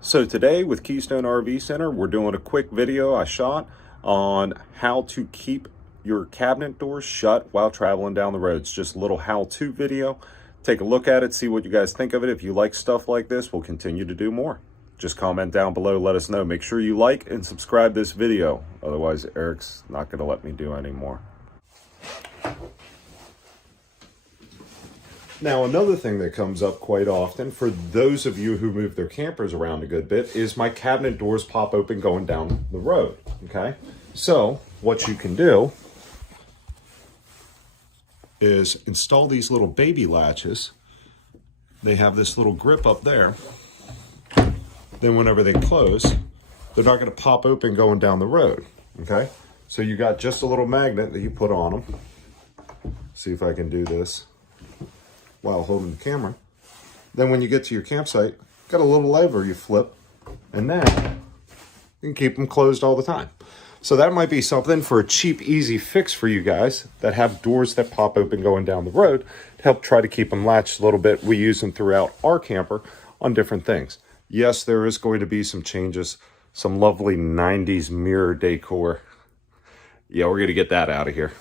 So today with Keystone RV Center, we're doing a quick video I shot on how to keep your cabinet doors shut while traveling down the road. It's just a little how-to video. Take a look at it, see what you guys think of it. If you like stuff like this, we'll continue to do more. Just comment down below, let us know. Make sure you like and subscribe this video. Otherwise, Eric's not gonna let me do any more. Now, another thing that comes up quite often for those of you who move their campers around a good bit is my cabinet doors pop open going down the road, okay? So what you can do is install these little baby latches. They have this little grip up there. Then whenever they close, they're not gonna pop open going down the road, okay? So you got just a little magnet that you put on them. See if I can do this while holding the camera. Then when you get to your campsite, got a little lever you flip, and then you can keep them closed all the time. So that might be something for a cheap, easy fix for you guys that have doors that pop open going down the road to help try to keep them latched a little bit. We use them throughout our camper on different things. Yes, there is going to be some changes, some lovely 90s mirror decor. Yeah, we're gonna get that out of here.